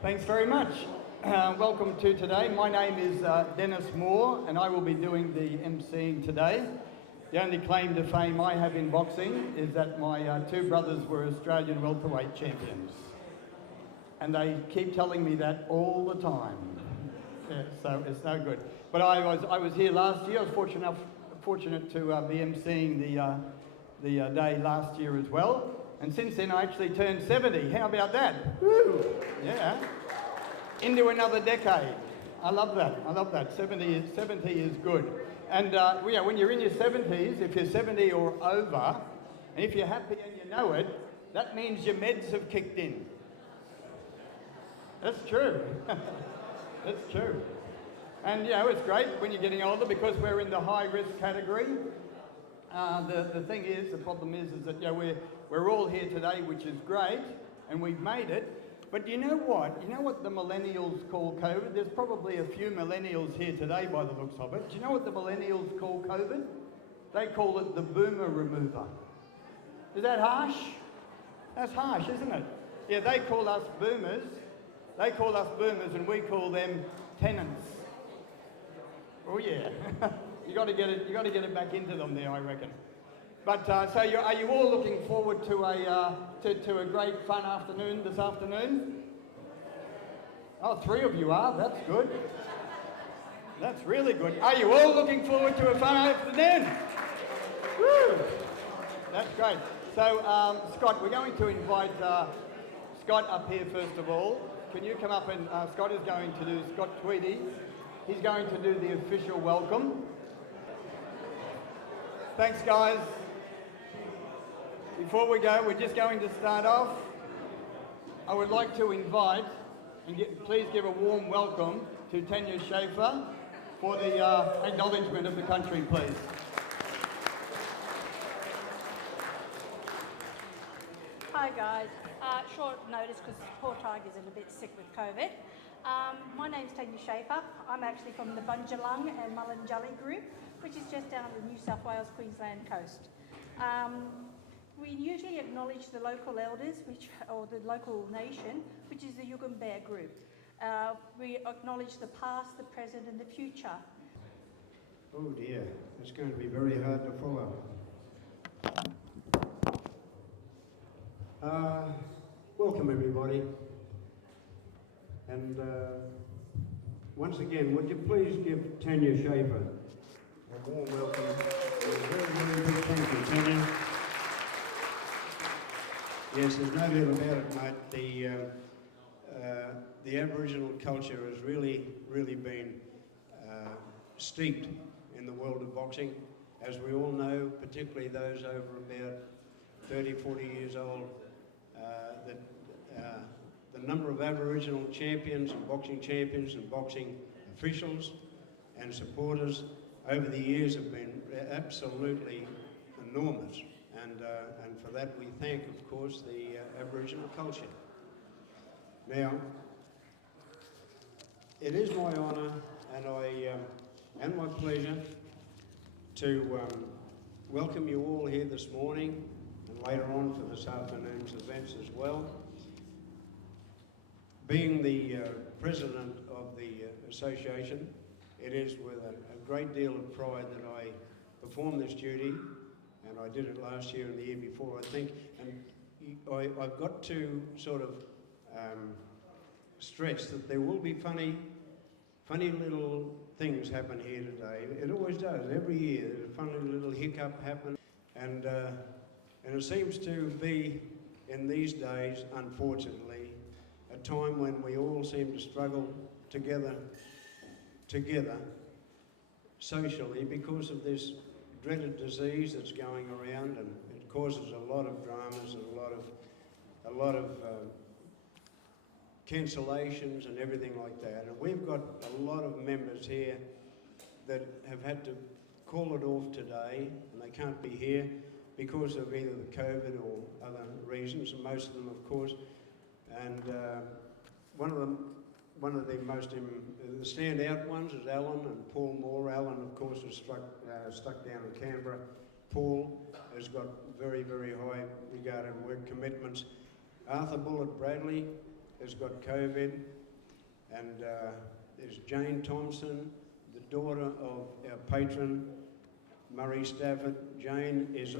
Thanks very much. Welcome to today. My name is Dennis Moore and I will be doing the emceeing today. The only claim to fame I have in boxing is that my two brothers were Australian welterweight champions. And they keep telling me that all the time. Yeah, so it's no good. But I was here last year. I was fortunate to be emceeing the day last year as well. And since then I actually turned 70. How about that? Woo! Yeah. Into another decade. I love that. I love that. 70 is good. And yeah, when you're in your 70s, if you're 70 or over, and if you're happy and you know it, that means your meds have kicked in. That's true. That's true. And you know, it's great when you're getting older because we're in the high risk category. The thing is, the problem is that you know, we're all here today, which is great, and we've made it. But you know what? You know what the millennials call COVID? There's probably a few millennials here today by the looks of it. Do you know what the millennials call COVID? They call it the boomer remover. Is that harsh? That's harsh, isn't it? Yeah, they call us boomers. They call us boomers and we call them tenants. Oh yeah. You got to get it back into them there, I reckon. But so are you all looking forward to a great fun afternoon this afternoon? Oh, 3 of you are. That's good. That's really good. Are you all looking forward to a fun afternoon? Woo! That's great. So Scott, we're going to invite Scott up here first of all. Can you come up and Scott is going to do Scott Tweedy. He's going to do the official welcome. Thanks, guys. Before we go, we're just going to start off. I would like to invite and please give a warm welcome to Tanya Schaefer for the acknowledgement of the country, please. Hi guys, short notice because poor Tiger's a bit sick with COVID. My name's Tanya Schaefer. I'm actually from the Bundjalung and Mullinjully group, which is just down the New South Wales, Queensland coast. We usually acknowledge the local elders, or the local nation, which is the Yugambeh group. We acknowledge the past, the present and the future. Oh dear, it's going to be very hard to follow. Welcome everybody. And once again, would you please give Tanya Schaefer a warm welcome. And a very, very big thank you, Tanya. Yes, there's no doubt about it, mate. The Aboriginal culture has really been steeped in the world of boxing. As we all know, particularly those over about 30, 40 years old, the number of Aboriginal champions and boxing officials and supporters over the years have been absolutely enormous. And for that we thank, of course, the Aboriginal culture. Now, it is my honour and my pleasure to welcome you all here this morning and later on for this afternoon's events as well. Being the president of the association, it is with a great deal of pride that I perform this duty, and I did it last year and the year before, I think. And I've got to sort of stress that there will be funny little things happen here today. It always does. Every year there's a funny little hiccup happen, and it seems to be in these days, unfortunately, a time when we all seem to struggle together socially because of this dreaded disease that's going around, and it causes a lot of dramas and a lot of cancellations and everything like that. And we've got a lot of members here that have had to call it off today, and they can't be here because of either the COVID or other reasons, and most of them, of course. And one of the most the standout ones is Alan and Paul Moore. Alan, of course, is stuck down in Canberra. Paul has got very high regarded work commitments. Arthur Bullitt Bradley has got COVID, and there's Jane Thompson, the daughter of our patron, Murray Stafford. Jane is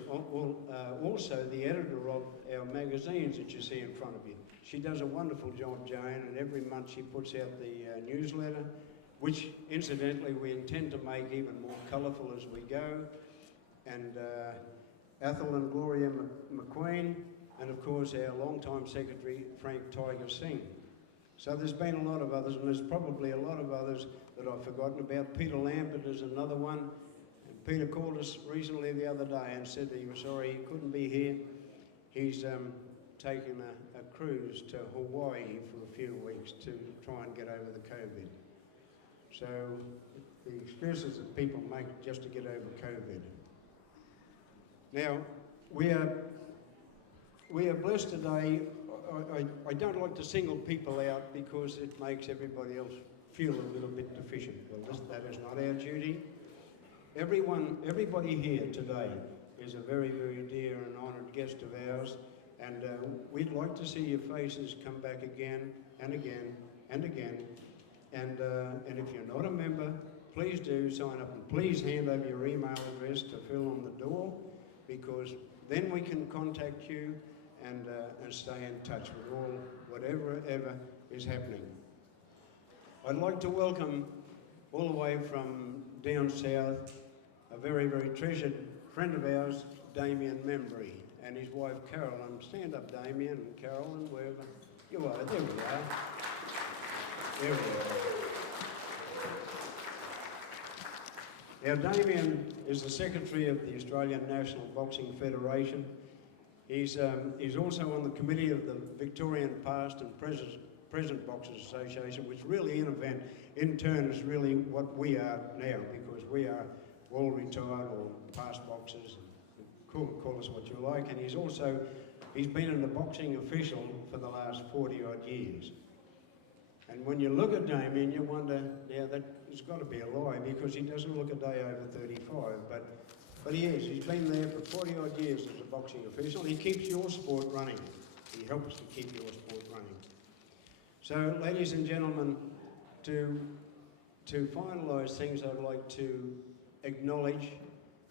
also the editor of our magazines that you see in front of you. She does a wonderful job, Jane, and every month she puts out the newsletter, which incidentally we intend to make even more colourful as we go. And Ethel and Gloria McQueen, and of course our long-time secretary, Frank Tiger Singh. So there's been a lot of others, and there's probably a lot of others that I've forgotten about. Peter Lambert is another one. And Peter called us recently the other day and said that he was sorry he couldn't be here. He's taken a cruise to Hawaii for a few weeks to try and get over the COVID. So the excuses that people make just to get over COVID. Now, we are blessed today. I don't like to single people out because it makes everybody else feel a little bit deficient. Well, that is not our duty. Everybody here today is a very, very dear and honoured guest of ours, and we'd like to see your faces come back again and again and again. And if you're not a member, please do sign up, and please hand over your email address to Phil on the door, because then we can contact you and stay in touch with whatever is happening. I'd like to welcome all the way from down south a very, very treasured friend of ours, Damien Membry, and his wife Carolyn. Stand up, Damien and Carolyn, wherever you are. There we are. There we are. Now, Damien is the Secretary of the Australian National Boxing Federation. He's also on the committee of the Victorian Past and Present Boxers Association, which really in turn is really what we are now, because we are all retired or past boxers. Call us what you like. And he's been in the boxing official for the last 40 odd years. And when you look at Damien, you wonder, yeah, that has got to be a lie, because he doesn't look a day over 35. But he is. He's been there for 40 odd years as a boxing official. He keeps your sport running. He helps to keep your sport running. So, ladies and gentlemen, to finalise things, I'd like to acknowledge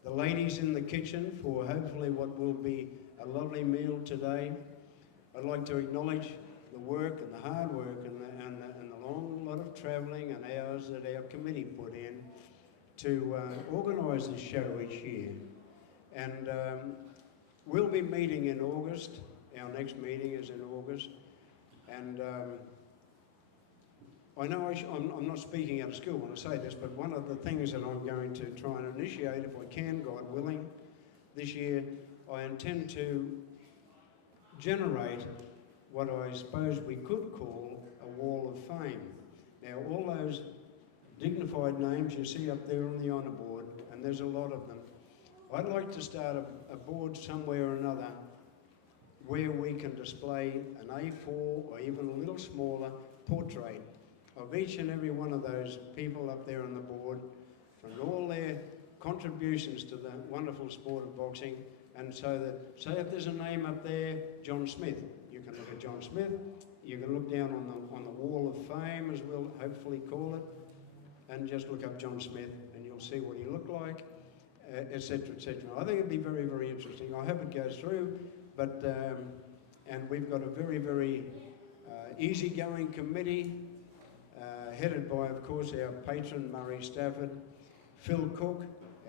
the ladies in the kitchen for hopefully what will be a lovely meal today. I'd like to acknowledge the work and the hard work and the long lot of travelling and hours that our committee put in to organise this show each year. And we'll be meeting in August. Our next meeting is in August. And I know I'm not speaking out of school when I say this, but one of the things that I'm going to try and initiate, if I can, God willing, this year, I intend to generate what I suppose we could call a wall of fame. Now, all those dignified names you see up there on the honour board, and there's a lot of them, I'd like to start a board somewhere or another where we can display an A4 or even a little smaller portrait of each and every one of those people up there on the board, from all their contributions to the wonderful sport of boxing. And so that, say if there's a name up there, John Smith, you can look at John Smith, you can look down on the wall of fame, as we'll hopefully call it, and just look up John Smith and you'll see what he looked like, etc., etc. I think it'd be very, very interesting. I hope it goes through, but, and we've got a very, very easygoing committee, headed by, of course, our patron, Murray Stafford, Phil Cook,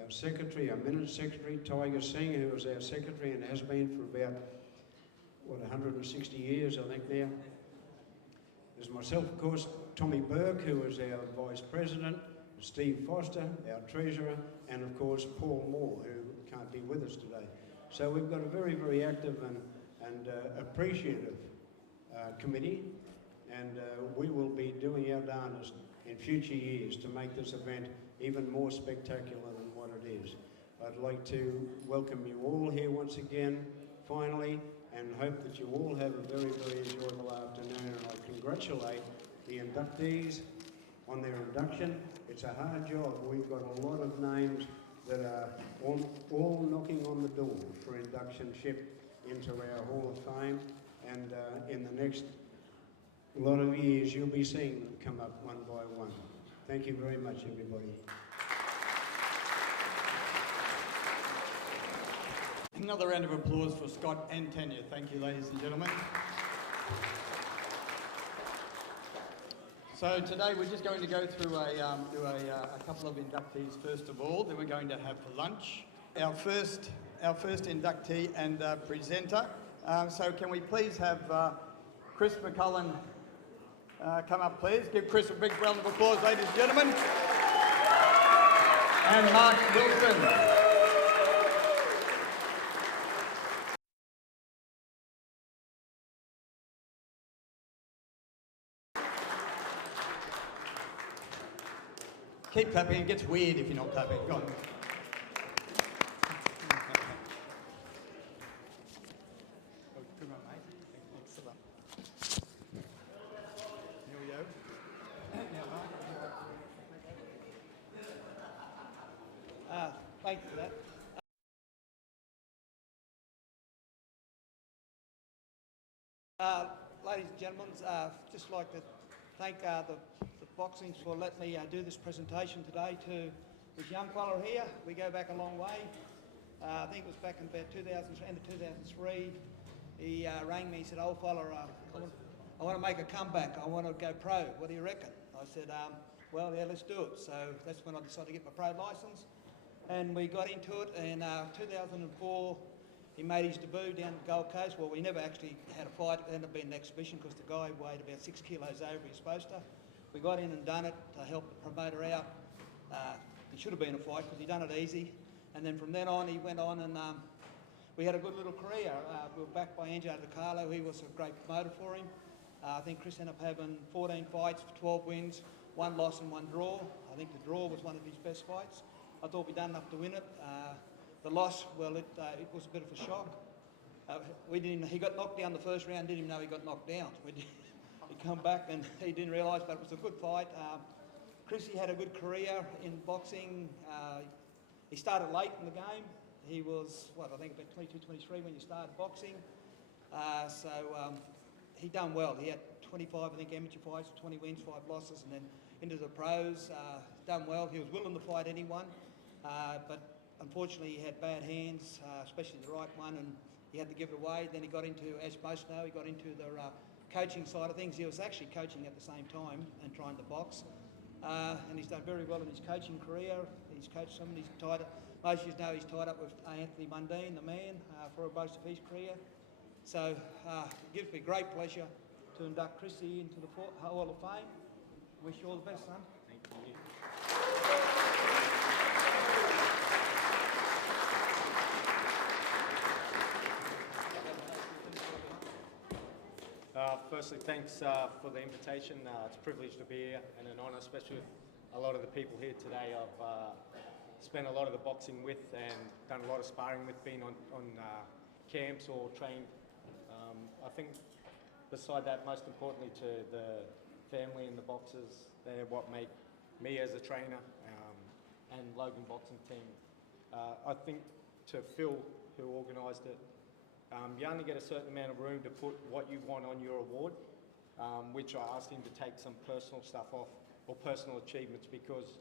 our secretary, our minute secretary, Tiger Singh, who was our secretary and has been for about, 160 years, I think now. There's myself, of course, Tommy Burke, who is our vice president, Steve Foster, our treasurer, and of course, Paul Moore, who can't be with us today. So we've got a very, very active and appreciative committee, and we will be doing our darndest in future years to make this event even more spectacular than what it is. I'd like to welcome you all here once again, finally, and hope that you all have a very, very enjoyable afternoon. And I congratulate the inductees on their induction. It's a hard job. We've got a lot of names that are all knocking on the door for inductionship into our Hall of Fame. And in the next, a lot of years, you'll be seeing them come up one by one. Thank you very much, everybody. Another round of applause for Scott and Tanya. Thank you, ladies and gentlemen. So today we're just going to go through a couple of inductees first of all. Then we're going to have lunch. Our first inductee and presenter. So can we please have Chris McCullen come up, please? Give Chris a big round of applause, ladies and gentlemen. And Mark Wilson. Keep clapping, it gets weird if you're not clapping. Go on. Good one, mate. Excellent. Here we go. Thank you for that. Ladies and gentlemen, just like to thank the Boxings for letting me do this presentation today to this young fella here. We go back a long way. I think it was back in about end of 2003. He rang me and said, "Old fella, I want to make a comeback. I want to go pro. What do you reckon?" I said, "Well, yeah, let's do it." So that's when I decided to get my pro licence. And we got into it in 2004. He made his debut down at Gold Coast. Well, we never actually had a fight. It ended up being an exhibition because the guy weighed about 6 kilos over he was supposed to. We got in and done it to help the promoter out. It should have been a fight because he done it easy. And then from then on, he went on and we had a good little career. We were backed by Angelo Di Carlo. He was a great promoter for him. I think Chris ended up having 14 fights, 12 wins, 1 loss and 1 draw. I think the draw was one of his best fights. I thought we'd done enough to win it. The loss, well, it was a bit of a shock. He got knocked down the first round, didn't even know he got knocked down. He come back and he didn't realise, but it was a good fight. Chrissy had a good career in boxing. He started late in the game. He was, I think about 22, 23 when you started boxing. He done well. He had 25, I think, amateur fights, 20 wins, 5 losses, and then into the pros. Done well. He was willing to fight anyone, but unfortunately he had bad hands, especially the right one, and he had to give it away. Then he got into, as most know, he got into the coaching side of things. He was actually coaching at the same time and trying to box. And he's done very well in his coaching career. He's coached someone, most of you know he's tied up with Anthony Mundine, the man, for most of his career. So it gives me great pleasure to induct Chrissy into the Hall of Fame. Wish you all the best, son. Thank you. Firstly, thanks for the invitation. It's a privilege to be here and an honour, especially with a lot of the people here today I've spent a lot of the boxing with and done a lot of sparring with, been on camps or trained. I think beside that, most importantly to the family and the boxers, they're what make me as a trainer and Logan Boxing Team. I think to Phil, who organised it, you only get a certain amount of room to put what you want on your award, which I asked him to take some personal stuff off, or personal achievements, because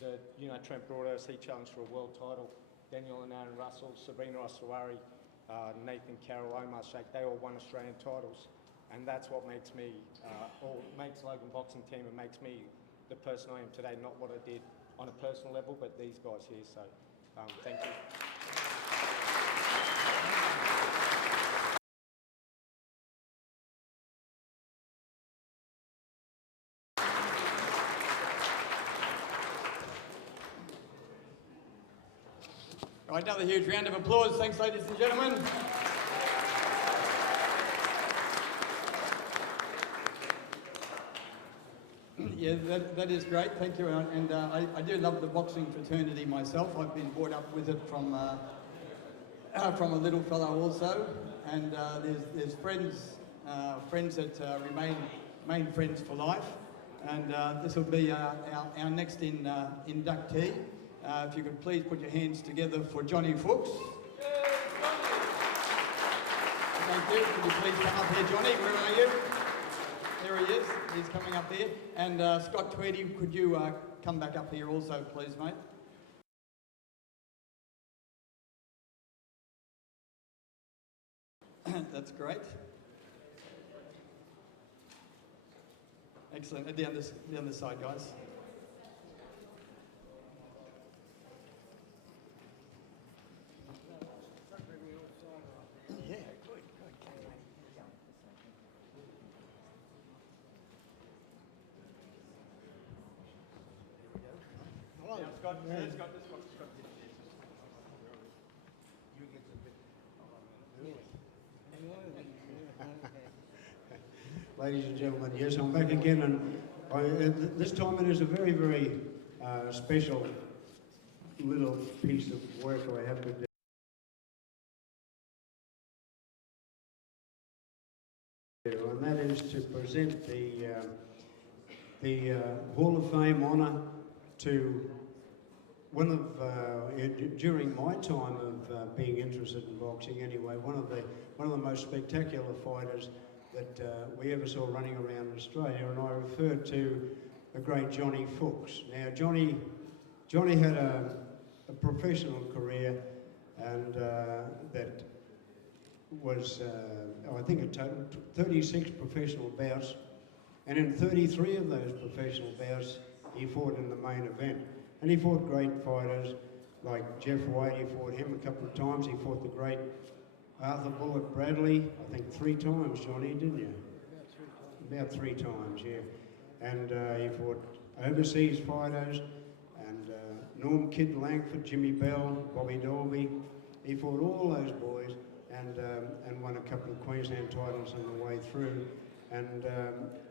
Trent Broadhurst, he challenged for a world title. Daniel and Aaron Russell, Sabrina Osawari, Nathan Carroll, Omar Sheikh, they all won Australian titles. And that's what makes me, or makes Logan Boxing Team, and makes me the person I am today, not what I did on a personal level, but these guys here. So thank you. All right, another huge round of applause. Thanks, ladies and gentlemen. Yeah, that is great. Thank you. And I do love the boxing fraternity myself. I've been brought up with it from a little fellow also. And there's friends that remain friends for life. And this will be our next inductee. If you could please put your hands together for Johnny Fuchs. Thank you. Could you please come up here, Johnny? Where are you? there he is. He's coming up here. And Scott Tweedy, could you come back up here also, please, mate? That's great. Excellent. Down this side, guys. Yeah, good. Hello. Scott. Ladies and gentlemen, yes, I'm back again, and this time it is a very, very special little piece of work I have to do. And that is to present the Hall of Fame honour to one of, during my time of being interested in boxing anyway, one of the most spectacular fighters that we ever saw running around Australia, and I refer to the great Johnny Fuchs. Now, Johnny had a professional career, and that was, I think, a total 36 professional bouts, and in 33 of those professional bouts, he fought in the main event. And he fought great fighters like Jeff White. He fought him a couple of times. He fought the great Arthur Bullock Bradley, I think 3 times, Johnny, didn't you? About 3 times, yeah. And he fought overseas fighters, and Norm Kid Langford, Jimmy Bell, Bobby Dolby. He fought all those boys and won a couple of Queensland titles on the way through. And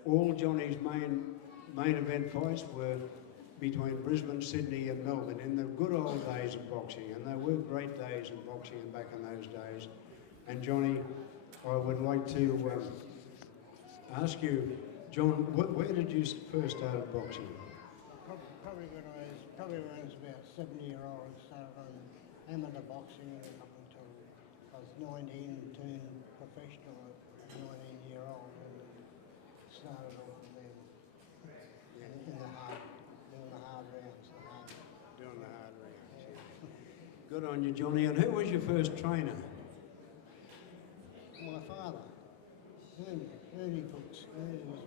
all Johnny's main event fights were between Brisbane, Sydney and Melbourne in the good old days of boxing, and they were great days of boxing back in those days. And Johnny, I would like to ask you, John, where did you first start boxing? Probably when I was about 7-year-old, I started on amateur boxing up until I was 19, turned professional at 19-year-old, and started off with them in the hard rounds. Doing the hard rounds, yeah. Good on you, Johnny. And who was your first trainer? My father, Ernie Fuchs. Ernie was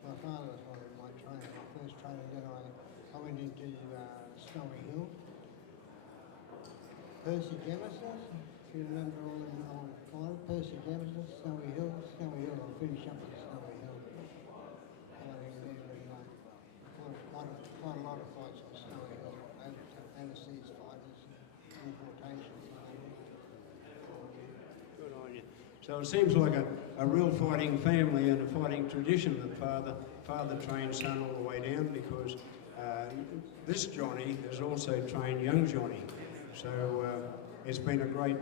my father was my trainer, my first trainer. Then I went into Snowy Hill. Percy Jamison, if you remember all them old fighters. Percy Jamison, Snowy Hill. I'll finish up at Snowy Hill. Quite a lot of fights on Snowy Hill, overseas fighters, importation fighters. Good on you. So it seems like a real fighting family and a fighting tradition that father trained son all the way down, because this Johnny has also trained young Johnny. So it's been a great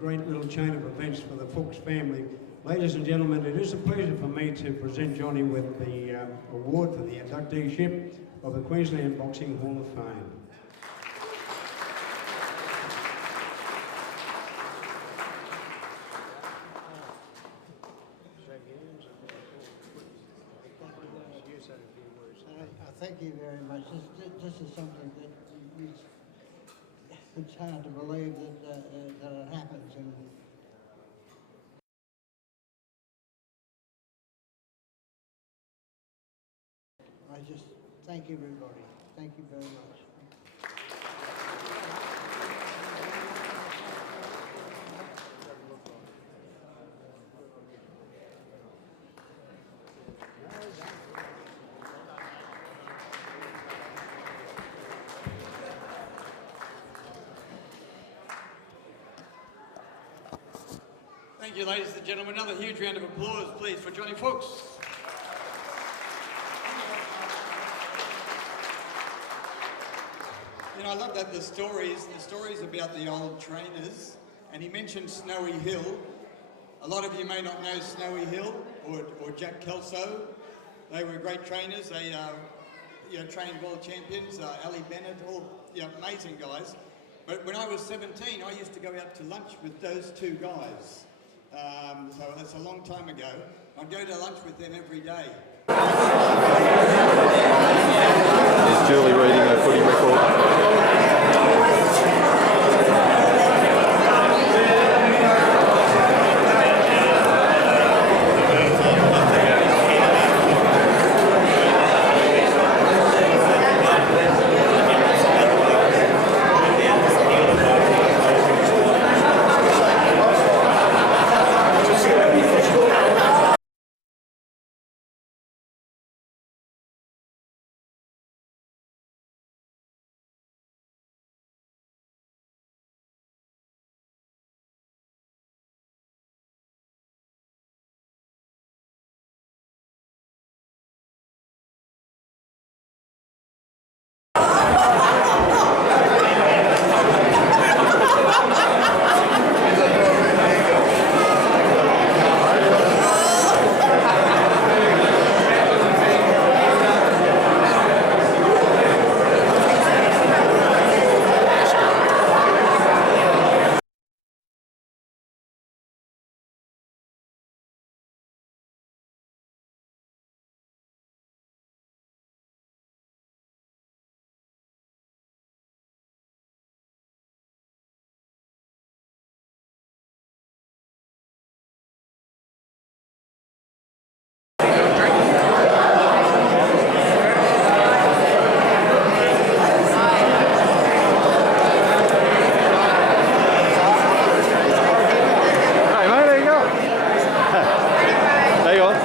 little chain of events for the Fuchs family. Ladies and gentlemen, it is a pleasure for me to present Johnny with the award for the inducteeship of the Queensland Boxing Hall of Fame. Thank you very much. This is something that it's hard to believe that it happens. And I just thank everybody. Thank you very much. Thank you, ladies and gentlemen. Another huge round of applause, please, for Johnny Fuchs. You know, I love that the stories about the old trainers, and he mentioned Snowy Hill. A lot of you may not know Snowy Hill or Jack Kelso. They were great trainers. They trained world champions, Ali Bennett, all amazing guys. But when I was 17, I used to go out to lunch with those 2 guys. So that's a long time ago. I'd go to lunch with them every day. Is Julie reading her footy record? Hey mate, there you go. There you are.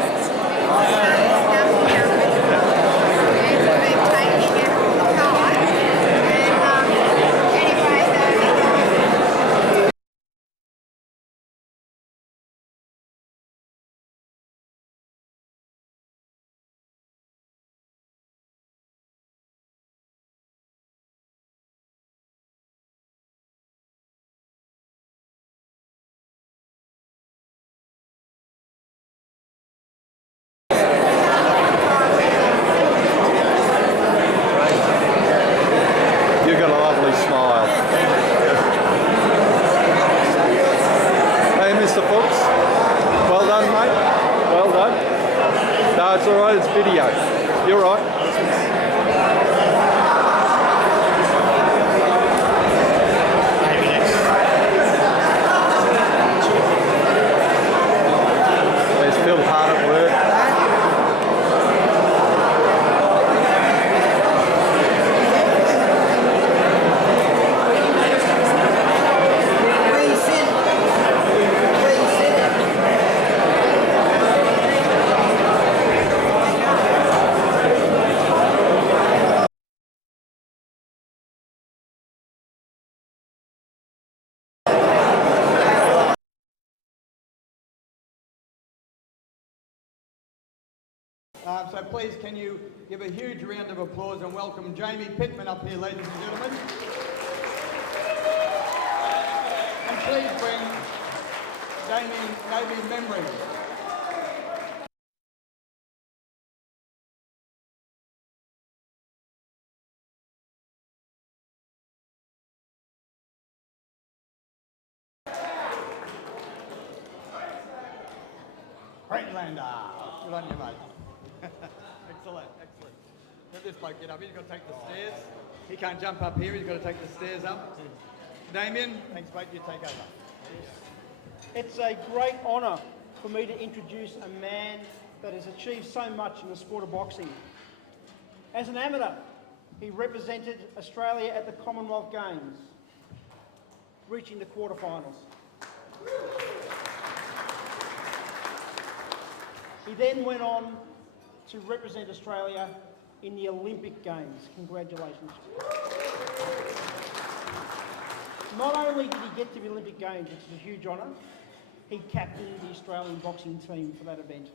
You've got a lovely smile. Hey, Mr. Fuchs. Well done, mate. Well done. No, it's all right. It's video. You're right. There's Phil hard at work. So please, can you give a huge round of applause and welcome Jamie Pittman up here, ladies and gentlemen. And please bring Damien Navy memories. Queenslander. Good on you, mate. Excellent, excellent. Let this bloke get up. He's got to take the stairs. He can't jump up here. He's got to take the stairs up. Damien, thanks, mate. You take over. It's a great honour for me to introduce a man that has achieved so much in the sport of boxing. As an amateur, he represented Australia at the Commonwealth Games, reaching the quarterfinals. He then went on to represent Australia in the Olympic Games. Congratulations. Not only did he get to the Olympic Games, which is a huge honour, he captained the Australian boxing team for that event.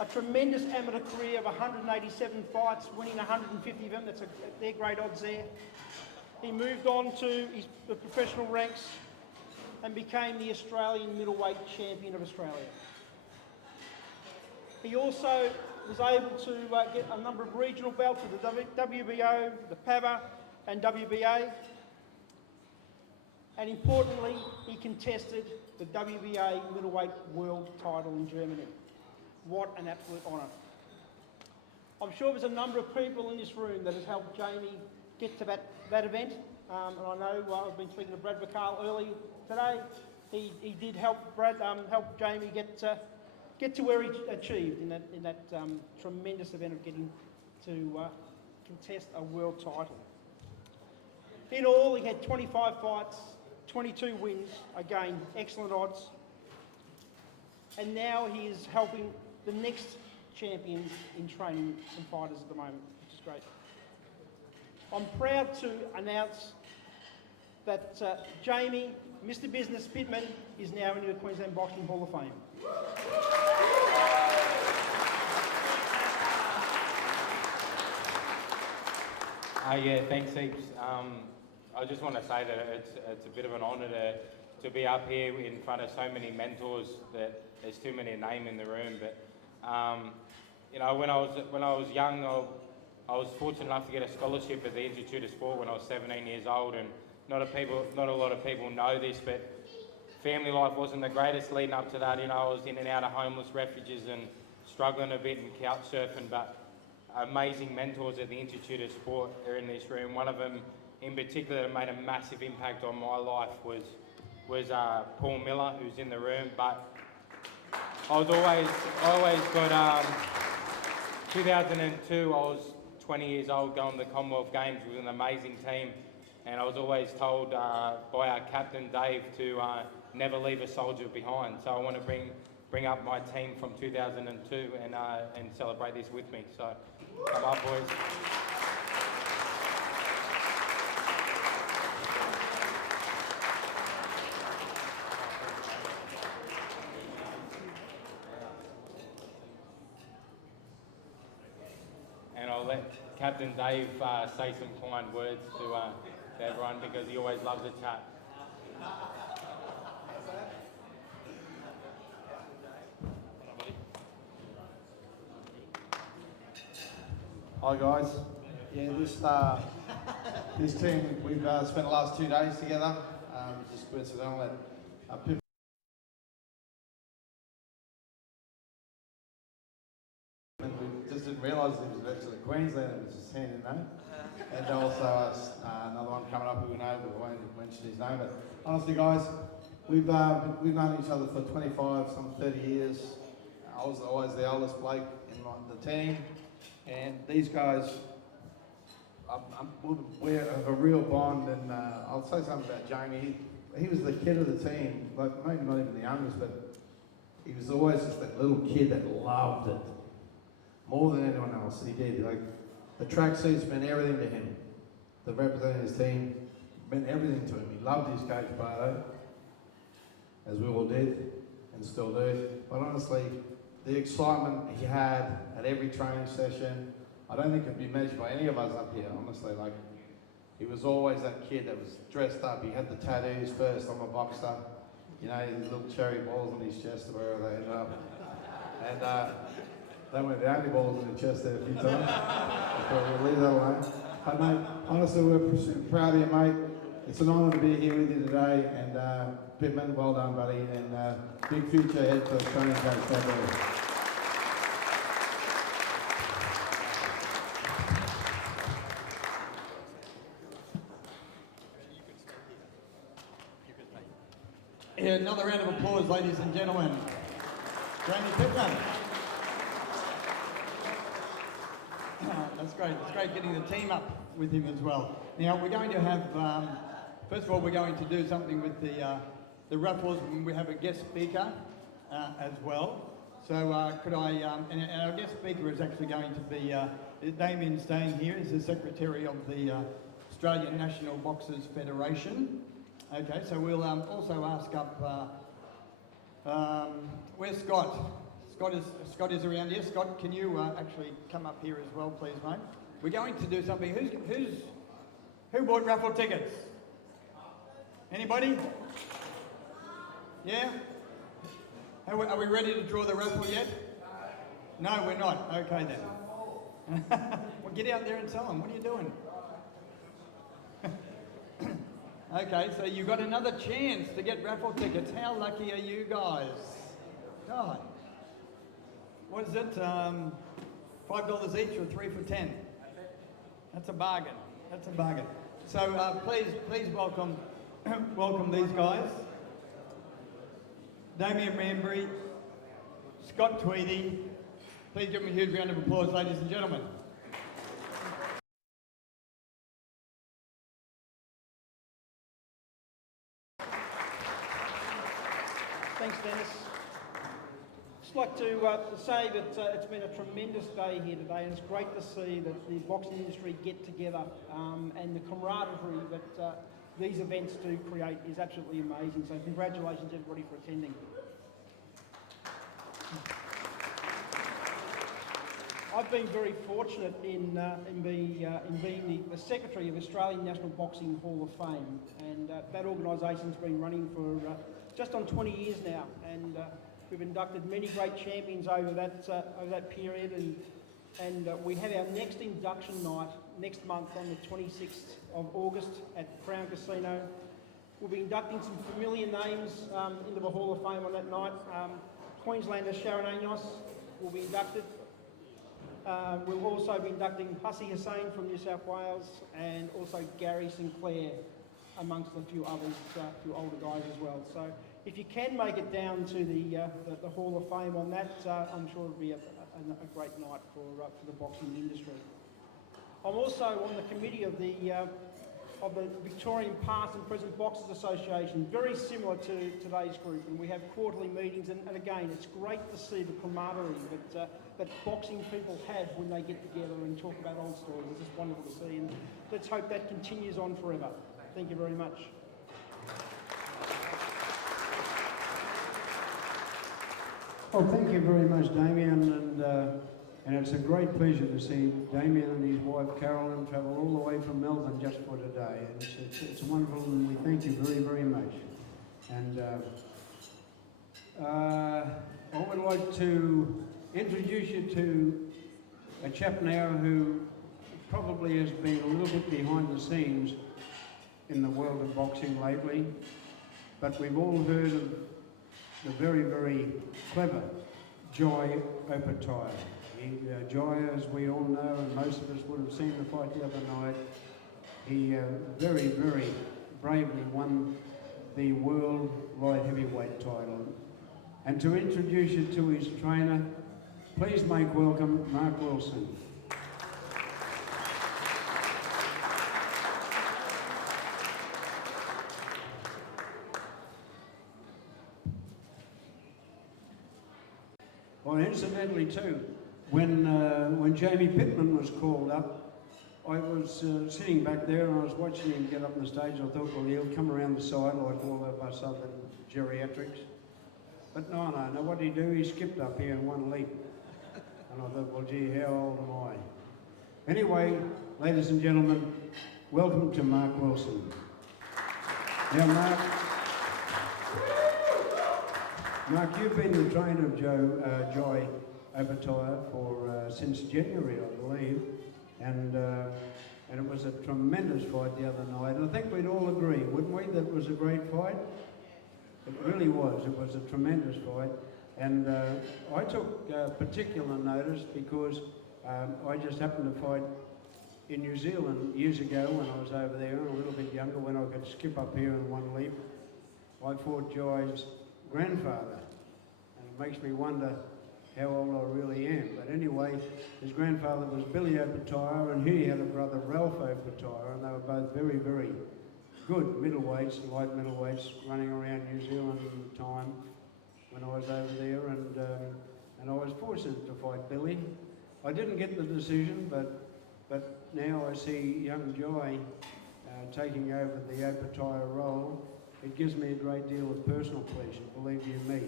A tremendous amateur career of 187 fights, winning 150 of them. They're great odds there. He moved on to the professional ranks and became the Australian middleweight champion of Australia. He also was able to get a number of regional belts with the WBO, the PABA and WBA. and importantly, he contested the WBA middleweight world title in Germany. What an absolute honour. I'm sure there's a number of people in this room that has helped Jamie get to that event. And I know I've been speaking to Brad McCall early today. He did help Jamie get to where he achieved in that tremendous event of getting to contest a world title. In all, he had 25 fights, 22 wins. Again, excellent odds. And now he is helping the next champions in training some fighters at the moment, which is great. I'm proud to announce that Jamie, Mr. Business Pittman, is now in the Queensland Boxing Hall of Fame. Yeah, thanks heaps. I just want to say that it's a bit of an honour to be up here in front of so many mentors that there's too many to name in the room. But you know, when I was young, I was fortunate enough to get a scholarship at the Institute of Sport when I was 17 years old, and not a lot of people know this, but family life wasn't the greatest leading up to that. You know, I was in and out of homeless refuges and struggling a bit and couch surfing, but amazing mentors at the Institute of Sport are in this room. One of them in particular that made a massive impact on my life was Paul Miller, who's in the room. But I always got 2002, I was 20 years old going to the Commonwealth Games with an amazing team, and I was always told by our captain Dave to never leave a soldier behind. So I want to bring up my team from 2002 and celebrate this with me. So come up, boys. And I'll let Captain Dave say some kind words to everyone, because he always loves a chat. Hi guys. Yeah, this team, we've spent the last 2 days together. Just coincidental that Pip we just didn't realise he was actually Queensland, it was just hand in name. And also another one coming up who we know, but we won't mention his name. But honestly guys, we've known each other for 25, some 30 years. I was always the oldest bloke in the team. And these guys, we have a real bond, and I'll say something about Jamie. He was the kid of the team, like maybe not even the youngest, but he was always just that little kid that loved it more than anyone else. He did. Like the tracksuits meant everything to him. The representing his team meant everything to him. He loved his coach Bardo, as we all did and still do. But honestly, the excitement he had at every training session, I don't think it could be measured by any of us up here, honestly. Like, he was always that kid that was dressed up. He had the tattoos first. I'm a boxer. You know, his little cherry balls on his chest or wherever they ended up. And they weren't the only balls in the chest there a few times. But we'll leave that alone. But mate, honestly, we're proud of you, mate. It's an honour to be here with you today. And Pittman, well done, buddy. And big future ahead for the training coach. Yeah, another round of applause, ladies and gentlemen. Jamie Pittman. That's great. It's great getting the team up with him as well. Now, we're going to have, first of all, we're going to do something with the raffles. We have a guest speaker as well. So could I, and our guest speaker is actually going to be Damien Stain here. He's the Secretary of the Australian National Boxers Federation. Okay, so we'll also ask up, where's Scott? Scott is around here. Scott, can you actually come up here as well, please, mate? We're going to do something. Who bought raffle tickets? Anybody? Yeah? Are we ready to draw the raffle yet? No, we're not. Okay then. Well, get out there and tell them. What are you doing? Okay, so you got another chance to get raffle tickets. How lucky are you guys? God. What is it? $5 each or 3 for 10? That's a bargain. That's a bargain. So please welcome welcome these guys. Damien Manbury, Scott Tweedy. Please give them a huge round of applause, ladies and gentlemen. Thanks, Dennis. Just like to say that it's been a tremendous day here today, and it's great to see that the boxing industry get together, and the camaraderie that these events do create is absolutely amazing. So congratulations everybody for attending. I've been very fortunate in being the Secretary of Australian National Boxing Hall of Fame, and that organisation's been running for just on 20 years now, and we've inducted many great champions over that period, and we have our next induction night next month on the 26th of August at Crown Casino. We'll be inducting some familiar names into the Hall of Fame on that night. Queenslander Sharon Anios will be inducted. We'll also be inducting Hussey Hussain from New South Wales, and also Gary Sinclair, amongst a few others, a few older guys as well. So if you can make it down to the Hall of Fame on that, I'm sure it'll be a great night for the boxing industry. I'm also on the committee of the Victorian Past and Present Boxers Association, very similar to today's group, and we have quarterly meetings, and again, it's great to see the camaraderie that boxing people have when they get together and talk about old stories. It's just wonderful to see, and let's hope that continues on forever. Thank you very much. Well, thank you very much, Damien, and it's a great pleasure to see Damien and his wife Carolyn travel all the way from Melbourne just for today. And it's wonderful, and we thank you very, very much. And I would like to introduce you to a chap now who probably has been a little bit behind the scenes in the world of boxing lately, but we've all heard of the very, very clever Jai Opetaia. Jai, as we all know, and most of us would have seen the fight the other night, he very, very bravely won the World Light Heavyweight title. And to introduce you to his trainer, please make welcome Mark Wilson. Well, incidentally too, when Jamie Pittman was called up, I was sitting back there and I was watching him get up on the stage. I thought, well, he'll come around the side like all of us other geriatrics. But no, what did he do? He skipped up here in one leap. And I thought, well, gee, how old am I? Anyway, ladies and gentlemen, welcome to Mark Wilson. Now, Mark, you've been the trainer of Jai Opetaia for since January, I believe, and it was a tremendous fight the other night. And I think we'd all agree, wouldn't we, that it was a great fight? It really was. It was a tremendous fight, and I took particular notice because I just happened to fight in New Zealand years ago when I was over there and a little bit younger, when I could skip up here in one leap. I fought Jai's grandfather, and it makes me wonder how old I really am. But anyway, his grandfather was Billy Opetaia, and he had a brother, Ralph Opetaia, and they were both very, very good middleweights, light middleweights, running around New Zealand at the time when I was over there, and I was fortunate to fight Billy. I didn't get the decision, but now I see young Jai taking over the Opetaia role. It gives me a great deal of personal pleasure, believe you me.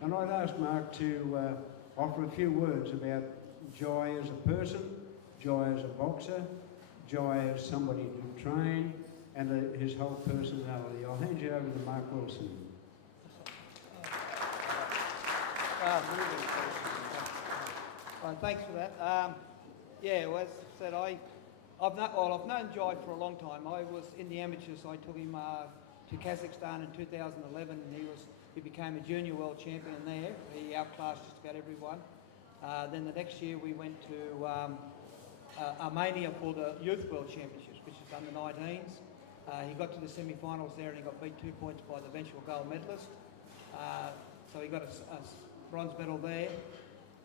And I'd ask Mark to offer a few words about Jai as a person, Jai as a boxer, Jai as somebody to train, and his whole personality. I'll hand you over to Mark Wilson. Thanks for that. Yeah, well, as I said, I've known Jai for a long time. I was in the amateurs. I took him to Kazakhstan in 2011, and he became a junior world champion there. He outclassed just about everyone. Then the next year we went to Armenia for the Youth World Championships, which is under 19s. He got to the semi-finals there and he got beat 2 points by the eventual gold medalist. So he got a bronze medal there.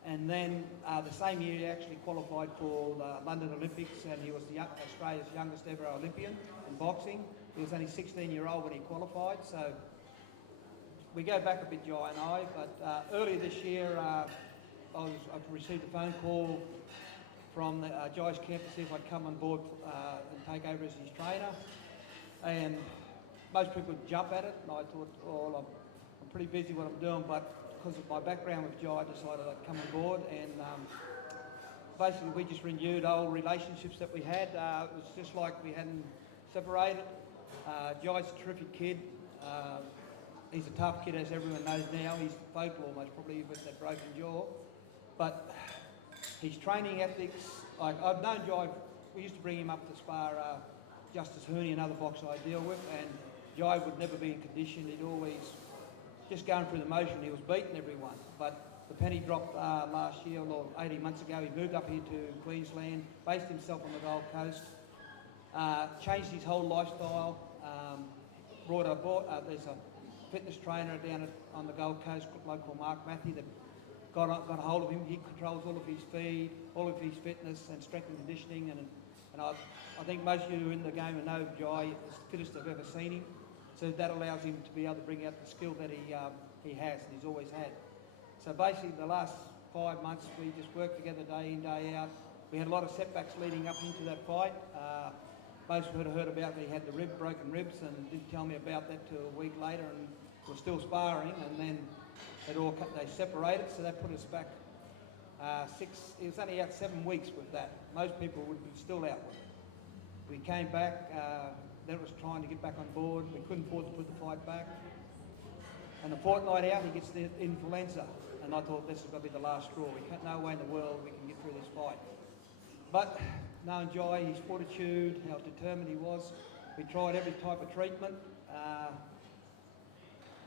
And then the same year he actually qualified for the London Olympics, and he was Australia's youngest ever Olympian in boxing. He was only 16-year-old when he qualified, so we go back a bit, Jai and I. But earlier this year I received a phone call from Jai's camp to see if I'd come on board and take over as his trainer. And most people would jump at it, and I thought, well, I'm pretty busy what I'm doing, but because of my background with Jai, I decided I'd come on board, and basically we just renewed old relationships that we had. It was just like we hadn't separated. Jai's a terrific kid. He's a tough kid, as everyone knows now. He's vocal almost, probably with that broken jaw. But his training ethics, like I've known Jai, we used to bring him up to spar Justice Hooney, another boxer I deal with, and Jai would never be in condition. He'd always just going through the motion. He was beating everyone. But the penny dropped last year, or 18 months ago. He moved up here to Queensland, based himself on the Gold Coast, changed his whole lifestyle, there's a fitness trainer down on the Gold Coast, local Mark Matthew, that got a hold of him. He controls all of his feed, all of his fitness and strength and conditioning, and I think most of you in the game know Jai is the fittest I've ever seen him. So that allows him to be able to bring out the skill that he has and he's always had. So basically the last 5 months we just worked together day in, day out. We had a lot of setbacks leading up into that fight. Most would have heard about that he had the broken ribs, and didn't tell me about that till a week later, and we're still sparring, and then they separated, so that put us back it was only out 7 weeks with that. Most people would be still out with it. We came back, then it was trying to get back on board. We couldn't afford to put the fight back. And a fortnight out, he gets the influenza. And I thought, this is going to be the last straw. We can't, no way in the world we can get through this fight. But knowing Jai, his fortitude, how determined he was, we tried every type of treatment.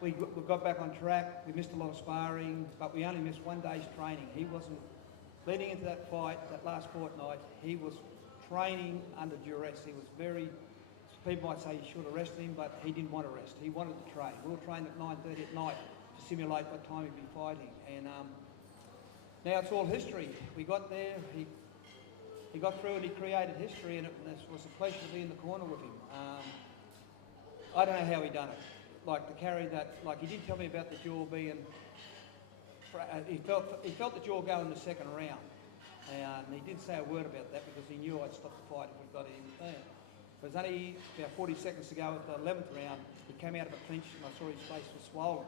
We got back on track. We missed a lot of sparring, but we only missed 1 day's training. He wasn't, leading into that fight, that last fortnight, he was training under duress. He was very, people might say you should have rested him, but he didn't want to rest. He wanted to train. We were training at 9:30 at night to simulate what time he'd be fighting. And now it's all history. We got there, he got through and he created history, and it was a pleasure to be in the corner with him. I don't know how he done it. Like to carry that, like he did tell me about the jaw being, he felt the jaw go in the second round. And he didn't say a word about that because he knew I'd stop the fight if we got it in there. It was only about 40 seconds to go at the 11th round, he came out of a clinch and I saw his face was swollen.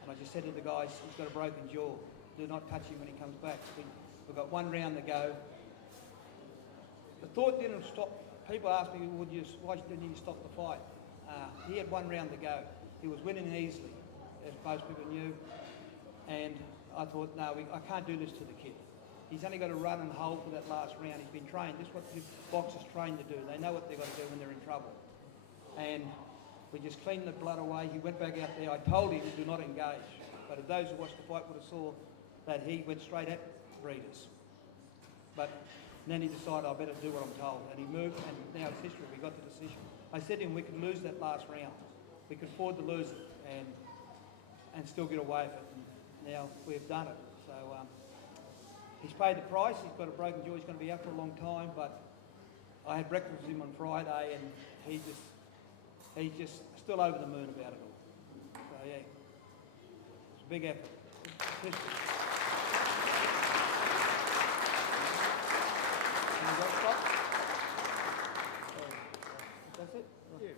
And I just said to the guys, he's got a broken jaw. Do not touch him when he comes back. We've got 1 round to go. The thought didn't stop. People asked me, why didn't you stop the fight? He had 1 round to go. He was winning easily, as most people knew. And I thought, no, I can't do this to the kid. He's only got to run and hold for that last round. He's been trained. This is what boxers train to do. They know what they've got to do when they're in trouble. And we just cleaned the blood away. He went back out there. I told him, do not engage. But if those who watched the fight would have saw that he went straight at Breeders. But then he decided, I better do what I'm told. And he moved, and now it's history. We got the decision. I said to him, we could lose that last round. We could afford to lose it and still get away with it. And now we've done it. So he's paid the price. He's got a broken jaw. He's going to be out for a long time. But I had breakfast with him on Friday, and he's just still over the moon about it all. So yeah, it's a big effort. That's it? Yeah.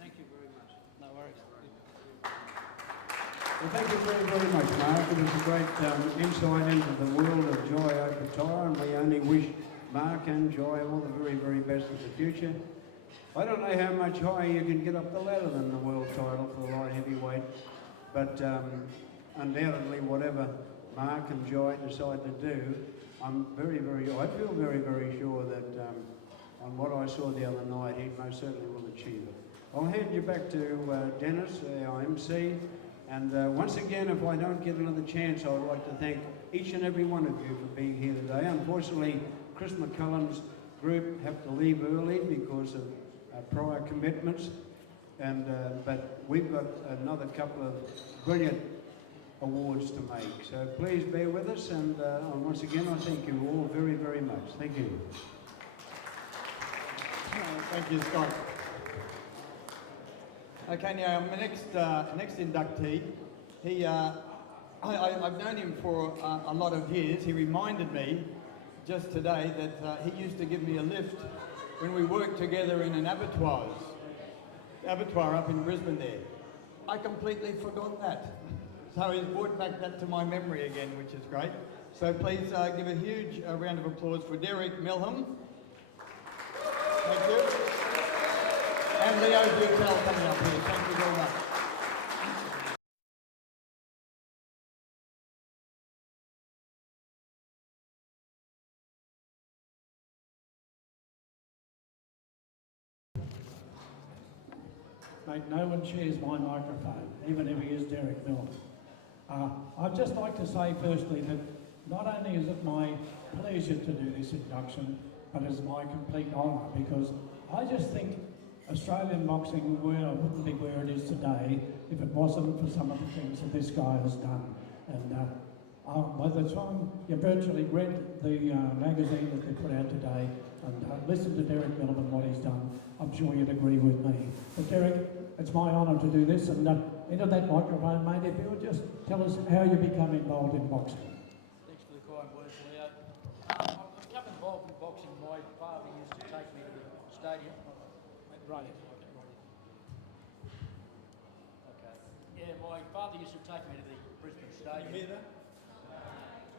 Thank you very much. No worries. Well, thank you very, very much, Mark. It was a great insight into the world of Jai Opetaia, and we only wish Mark and Jai all the very, very best for the future. I don't know how much higher you can get up the ladder than the world title for the light heavyweight, but undoubtedly whatever Mark and Jai decide to do, I feel very, very sure that on what I saw the other night, he most certainly will achieve it. I'll hand you back to Dennis, our MC. And once again, if I don't get another chance, I would like to thank each and every one of you for being here today. Unfortunately, Chris McCullum's group have to leave early because of prior commitments. And but we've got another couple of brilliant awards to make. So please bear with us. And once again, I thank you all very, very much. Thank you. Thank you, Scott. Okay, now my next inductee, I've known him for a lot of years. He reminded me just today that he used to give me a lift when we worked together in an abattoir up in Brisbane there. I completely forgot that. So he's brought back that to my memory again, which is great. So please give a huge round of applause for Derek Milham. Thank you. And Leo Butel coming up here. Thank you very much. Mate, no one shares my microphone, even if he is Derek Milham. I'd just like to say firstly that not only is it my pleasure to do this induction, but it's my complete honour, because I just think Australian boxing wouldn't be where it is today if it wasn't for some of the things that this guy has done. And by the time you virtually read the magazine that they put out today and listened to Derek Milham and what he's done, I'm sure you'd agree with me. But Derek, it's my honour to do this, and into that microphone, mate, if you would just tell us how you become involved in boxing. Thanks for the kind words, Leo. I've become involved in boxing. My father used to take me to the stadium. Right. Okay. Yeah, my father used to take me to the Brisbane Stadium. You hear that?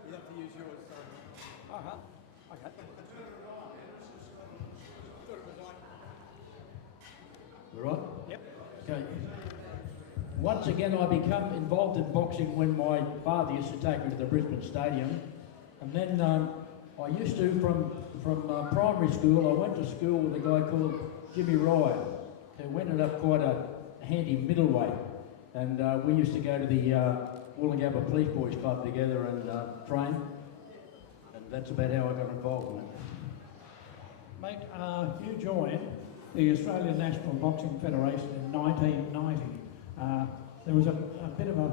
You have to use yours. Okay. We're on? Yep. Okay. Once again, I become involved in boxing when my father used to take me to the Brisbane Stadium. And then I used to, from primary school, I went to school with a guy called Jimmy Ryan, who ended up quite a handy middleweight. And we used to go to the Woolloongabba Police Boys Club together and train. And that's about how I got involved in it. Mate, you joined the Australian National Boxing Federation in 1990. There was a bit of a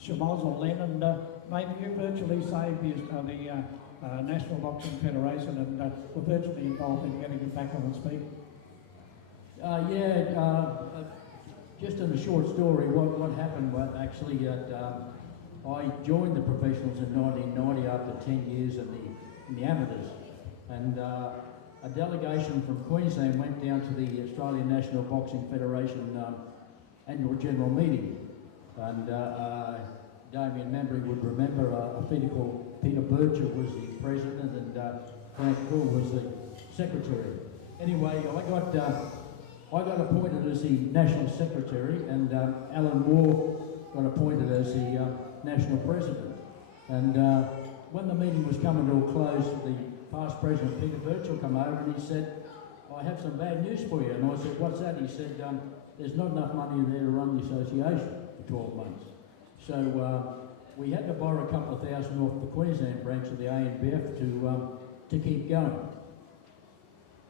schmozzle then, and mate, you virtually saved the National Boxing Federation and were virtually involved in getting it back on its feet. Just in a short story, what happened was actually that I joined the professionals in 1990 after 10 years in the amateurs, and a delegation from Queensland went down to the Australian National Boxing Federation annual general meeting, and Damien Membry would remember a fellow called Peter Bircher was the president and Frank Cool was the secretary. Anyway, I got appointed as the national secretary, and Alan Moore got appointed as the national president. And when the meeting was coming to a close, the past president Peter Birchall came over and he said, "I have some bad news for you." And I said, "What's that?" He said, "There's not enough money there to run the association for 12 months." So we had to borrow a couple of thousand off the Queensland branch of the ANBF to keep going.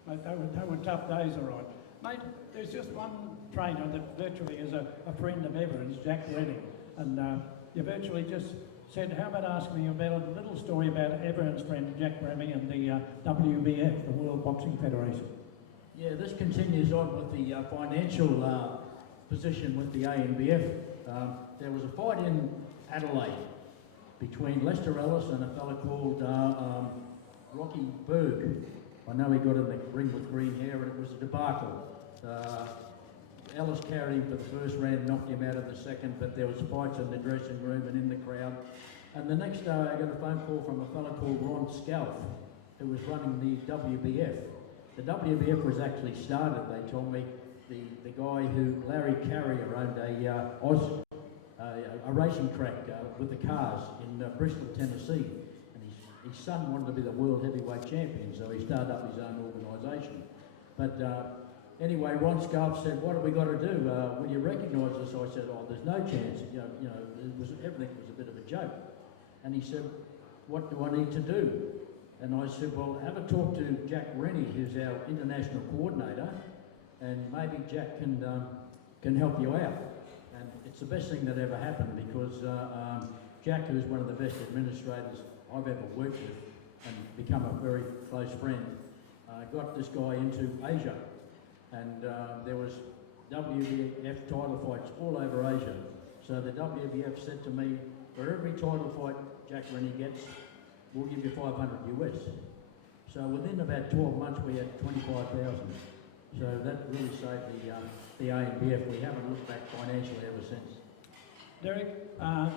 Mate, they were tough days, all right. Mate, there's just one trainer that virtually is a friend of Everett's, Jack Redding, and you virtually just said, how about asking me about a little story about Everett's friend Jack Remy and the WBF, the World Boxing Federation? Yeah, this continues on with the financial position with the ANBF. There was a fight in Adelaide between Lester Ellis and a fella called Rocky Berg. I know he got in the ring with green hair and it was a debacle. Ellis carried him for the first round, knocked him out of the second, but there was fights in the dressing room and in the crowd. And the next day I got a phone call from a fella called Ron Scalf, who was running the WBF. The WBF was actually started, they told me, the guy who, Larry Carrier, owned a racing track with the cars in Bristol, Tennessee. And his son wanted to be the world heavyweight champion, so he started up his own organisation. But anyway, Ron Scarf said, "What have we got to do? Will you recognise us?" I said, "Oh, there's no chance. Everything was a bit of a joke." And he said, "What do I need to do?" And I said, "Well, have a talk to Jack Rennie, who's our international coordinator, and maybe Jack can help you out." And it's the best thing that ever happened because Jack, who's one of the best administrators I've ever worked with and become a very close friend, got this guy into Asia. And there was WBF title fights all over Asia. So the WBF said to me, "For every title fight Jack Rennie gets, we'll give you 500 US. So within about 12 months, we had 25,000. So that really saved the ANBF. We haven't looked back financially ever since. Derek,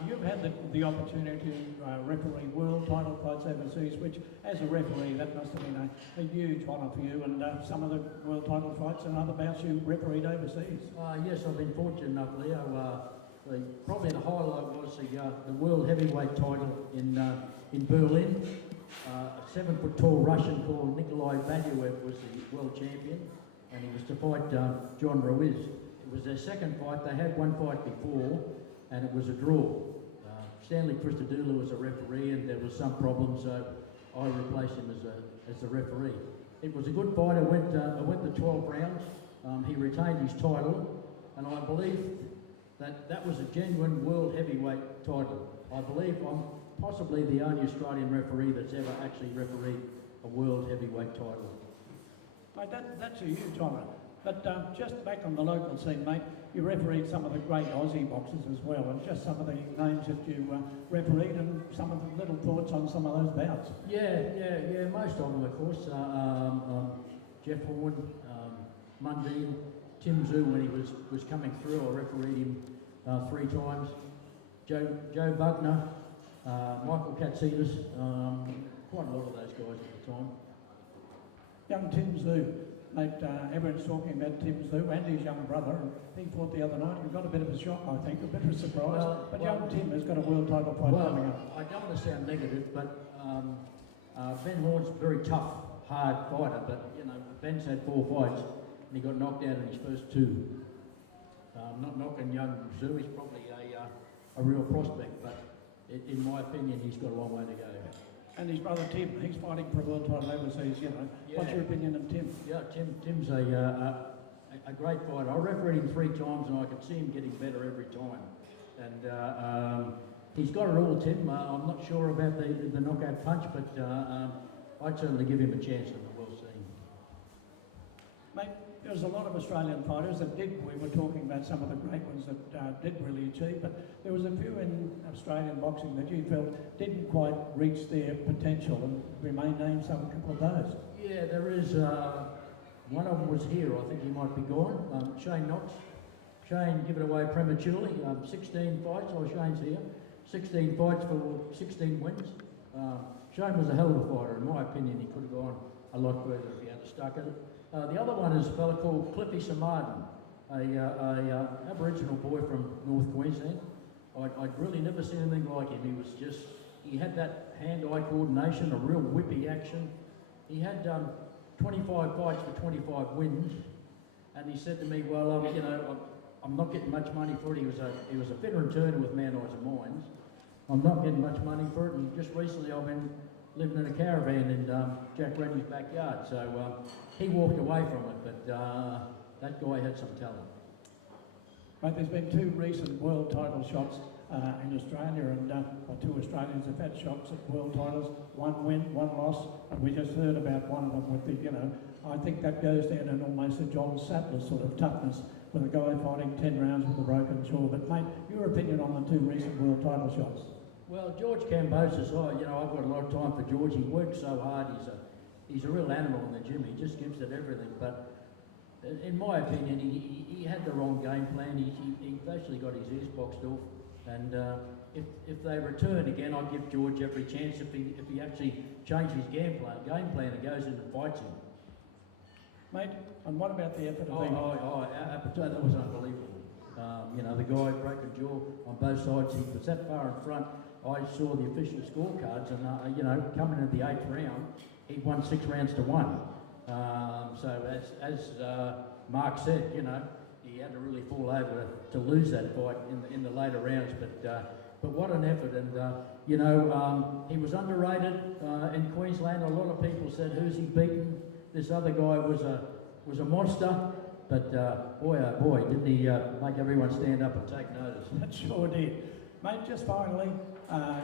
you've had the opportunity to referee world title fights overseas, which, as a referee, that must have been a huge honour for you, and some of the world title fights and other bouts you refereed overseas. Yes, I've been fortunate enough, Leo. Probably the highlight was the world heavyweight title in Berlin. A 7 foot tall Russian called Nikolai Valuev was the world champion, and he was to fight John Ruiz. It was their second fight. They had one fight before, and it was a draw. Stanley Christodoulou was a referee, and there was some problems, so I replaced him as the referee. It was a good fight. I went the 12 rounds. He retained his title, and I believe that was a genuine world heavyweight title. I believe I'm possibly the only Australian referee that's ever actually refereed a world heavyweight title. Mate, that's a huge honour. But just back on the local scene, mate, you refereed some of the great Aussie boxers as well, and just some of the names that you refereed and some of the little thoughts on some of those bouts. Yeah, most of them, of course. Jeff Horn, Mundine, Tim Zhu, when he was coming through, I refereed him 3 times. Joe Bugner, Michael Katsinas, quite a lot of those guys at the time. Young Tim Zhu, mate, everyone's talking about Tim Zhu and his young brother, and he fought the other night. We got a bit of a shock, I think, a bit of a surprise. But young Tim has got a world title fight coming up. I don't want to sound negative, but Ben Horn's a very tough, hard fighter, but Ben's had 4 fights and he got knocked out in his first 2. Not knocking young Zhu, he's probably a real prospect, but in my opinion, he's got a long way to go. And his brother Tim, he's fighting for a world title overseas, Yeah. What's your opinion of Tim? Yeah, Tim's a great fighter. I refereed him 3 times and I could see him getting better every time. And he's got it all, Tim. I'm not sure about the knockout punch, but I'd certainly give him a chance in the world scene. Mate, there's a lot of Australian fighters that did, we were talking about some of the great ones that did really achieve, but there was a few in Australian boxing that you felt didn't quite reach their potential, and we may name some, a couple of those. Yeah, there is. One of them was here. I think he might be gone. Shane Knox. Shane gave it away prematurely. 16 fights. Oh, Shane's here. 16 fights for 16 wins. Shane was a hell of a fighter. In my opinion, he could have gone a lot further if he had stuck at it. The other one is a fella called Cliffy Samarden, a Aboriginal boy from North Queensland. I'd really never seen anything like him. He had that hand-eye coordination, a real whippy action. He had 25 fights for 25 wins, and he said to me, "Well, I'm not getting much money for it." He was a fitter and turner with Man Eyes and Mines. I'm not getting much money for it, and just recently I've been living in a caravan in Jack Rennie's backyard, so he walked away from it, but that guy had some talent. Mate, there's been 2 recent world title shots in Australia, and 2 Australians have had shots at world titles, 1 win, 1 loss, and we just heard about one of them with I think that goes down in almost a John Sattler sort of toughness, with a guy fighting 10 rounds with a broken jaw. But mate, your opinion on the 2 recent world title shots? Well, George Kambosos, I've got a lot of time for George. He works so hard. He's a real animal in the gym. He just gives it everything. But in my opinion, he had the wrong game plan. He basically got his ears boxed off. And if they return again, I'll give George every chance if he actually changes his game plan and goes in and fights him. Mate, and what about the effort of that was unbelievable. The guy broke a jaw on both sides. He was that far in front. I saw the official scorecards, and you know, coming into the 8th round, he won 6 rounds to 1. So as Mark said, you know, he had to really fall over to lose that fight in the later rounds. But what an effort! And you know, he was underrated in Queensland. A lot of people said, "Who's he beaten?" This other guy was a monster. But boy, oh boy, didn't he make everyone stand up and take notice? That sure did. Mate, just finally, I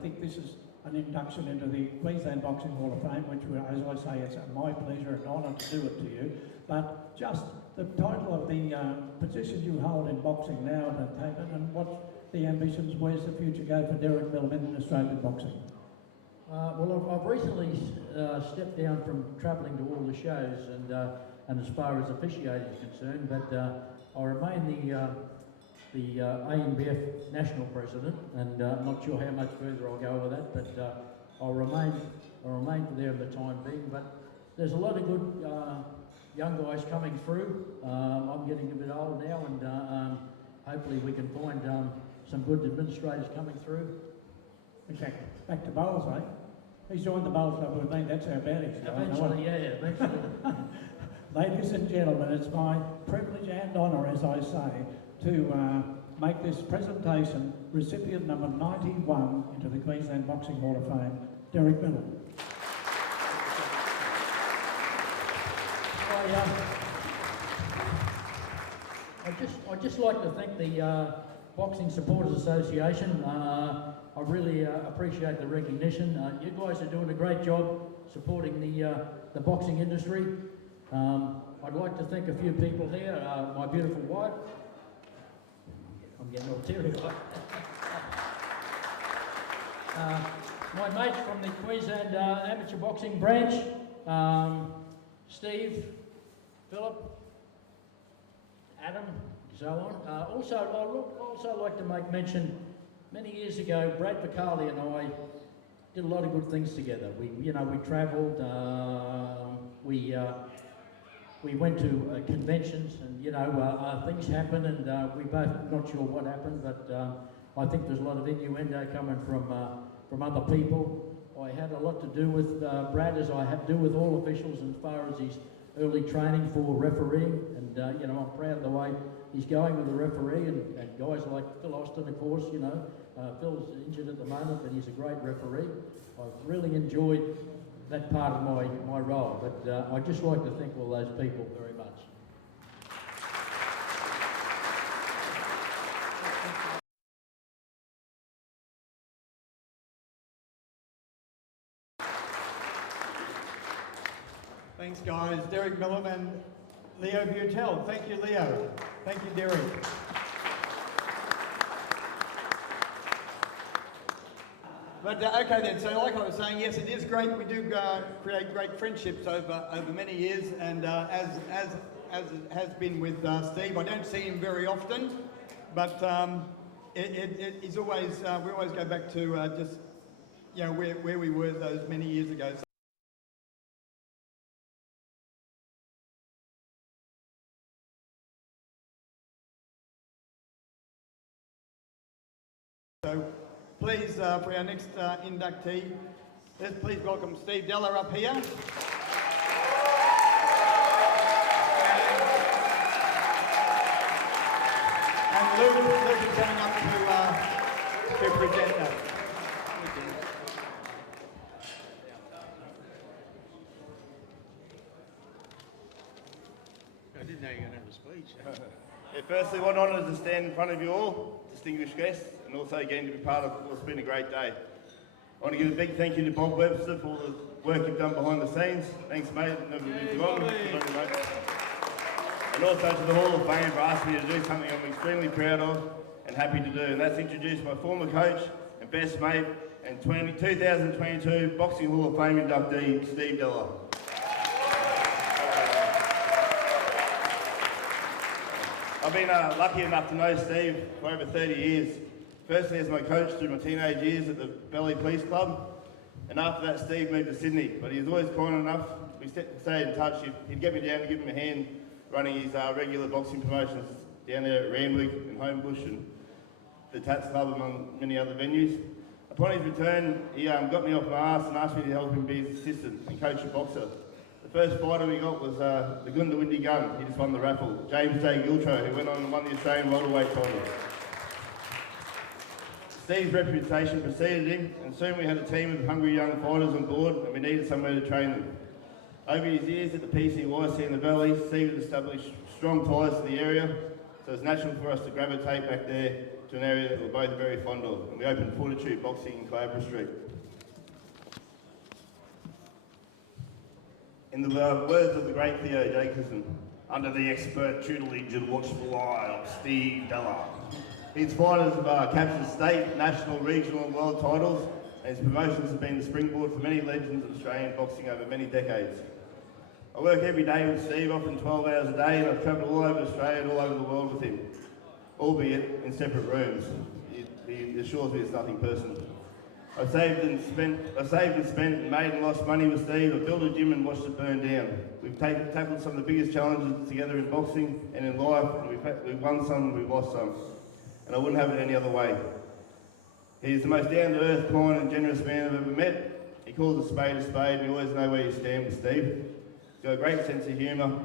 think this is an induction into the Queensland Boxing Hall of Fame, which, as I say, it's my pleasure and honour to do it to you. But just the title of the positions you hold in boxing now, and what's the ambitions, where's the future go for Derek Millman in Australian boxing? Well, I've recently stepped down from travelling to all the shows, and as far as officiating is concerned, but I remain the ANBF national president, and I'm not sure how much further I'll go with that, but I'll remain for there for the time being. But there's a lot of good young guys coming through. I'm getting a bit old now, and hopefully we can find some good administrators coming through. Exactly. Back to bowls, eh? He's joined the bowls club with me, that's how bad he's going. Eventually, yeah, eventually. Ladies and gentlemen, it's my privilege and honour, as I say, to make this presentation recipient number 91 into the Queensland Boxing Hall of Fame, Derek Miller. I'd just like to thank the Boxing Supporters Association. I really appreciate the recognition. You guys are doing a great job supporting the boxing industry. I'd like to thank a few people here. My beautiful wife. I'm getting all teary-eyed. My mates from the Queensland Amateur Boxing Branch, Steve, Philip, Adam, so on. Also, I'd also like to make mention, many years ago, Brad Bacali and I did a lot of good things together. We travelled, we went to conventions, and things happen, and we both not sure what happened, but I think there's a lot of innuendo coming from other people. I had a lot to do with Brad, as I have to do with all officials as far as his early training for refereeing, and I'm proud of the way he's going with the referee, and guys like Phil Austin, of course. Phil's injured at the moment, but he's a great referee. I've really enjoyed that part of my role, but I'd just like to thank all those people very much. Thanks, guys. Derek Millum and Leo Butel. Thank you, Leo. Thank you, Derek. But okay then, so like I was saying, yes, it is great. We do create great friendships over many years, and as it has been with Steve, I don't see him very often, but he's always, we always go back to just, where we were those many years ago. So please, for our next inductee, let's please welcome Steve Della up here. And Luke is coming up to present that. I didn't know you were going to have a speech. Firstly, what an honour to stand in front of you all, distinguished guests, and also again to be part of what's been a great day. I want to give a big thank you to Bob Webster for all the work you've done behind the scenes. Thanks, mate. Never been forgotten. And also to the Hall of Fame for asking me to do something I'm extremely proud of and happy to do, and that's introduce my former coach and best mate and 2022 Boxing Hall of Fame inductee, Steve Della. I've been lucky enough to know Steve for over 30 years. Firstly as my coach through my teenage years at the Valley Police Club, and after that Steve moved to Sydney, but he was always kind enough, we stayed in touch, he'd get me down to give him a hand running his regular boxing promotions down there at Randwick and Homebush, and the Tats Club among many other venues. Upon his return, he got me off my arse and asked me to help him be his assistant and coach a boxer. The first fighter we got was the Goondiwindi Gun. He just won the raffle. James J. Giltro, who went on and won the Australian welterweight title. Steve's reputation preceded him, and soon we had a team of hungry young fighters on board, and we needed somewhere to train them. Over his years at the PCYC in the Valley, Steve had established strong ties to the area, so it's natural for us to gravitate back there to an area that we're both very fond of, and we opened Fortitude Boxing in Clover Street. In the words of the great Theo Jacobson, under the expert tutelage and watchful eye of Steve Della. His fighters have captured state, national, regional and world titles, and his promotions have been the springboard for many legends of Australian boxing over many decades. I work every day with Steve, often 12 hours a day, and I've travelled all over Australia and all over the world with him, albeit in separate rooms. He assures me it's nothing personal. I've saved and spent and made and lost money with Steve. I've built a gym and watched it burn down. We've tackled some of the biggest challenges together in boxing and in life, and we've won some and we've lost some. And I wouldn't have it any other way. He's the most down-to-earth, kind and generous man I've ever met. He calls a spade, and you always know where you stand with Steve. He's got a great sense of humour.